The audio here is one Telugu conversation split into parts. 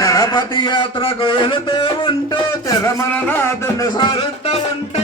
గణపతి యాత్రకు వెళుతూ ఉంటూ తెరమల నాథుని సారుతూ ఉంటే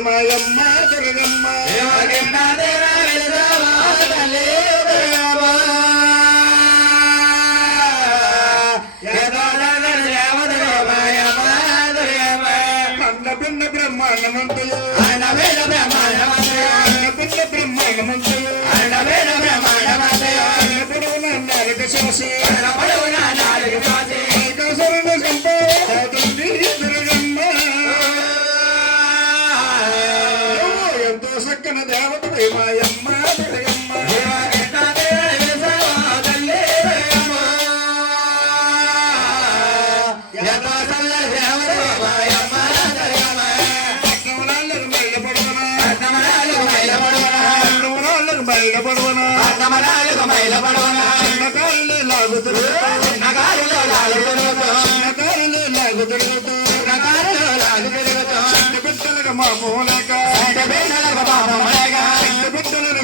మాయమ్మ జగదమ్మ అన్నపిన్న బ్రహ్మాండమంతయో. అన్నవేద బ్రహ్మాండమంతయో. అన్నపిన్న బ్రహ్మాండమంతయో అన్నవేద బ్రహ్మాండమంతయో. అన్నపుడు నారక శివశి అన్నపుడు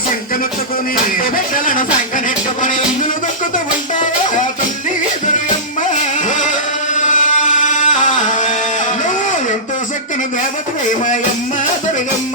సంకనెత్తుకుని బిడ్డలను సంకనెత్తుకుని ఇందులు దక్కుతూ ఉంటావా తల్లి దుర్గమ్మ నువ్వు ఎంతో సక్కన దేవత మాయమ్మ దుర్గమ్మ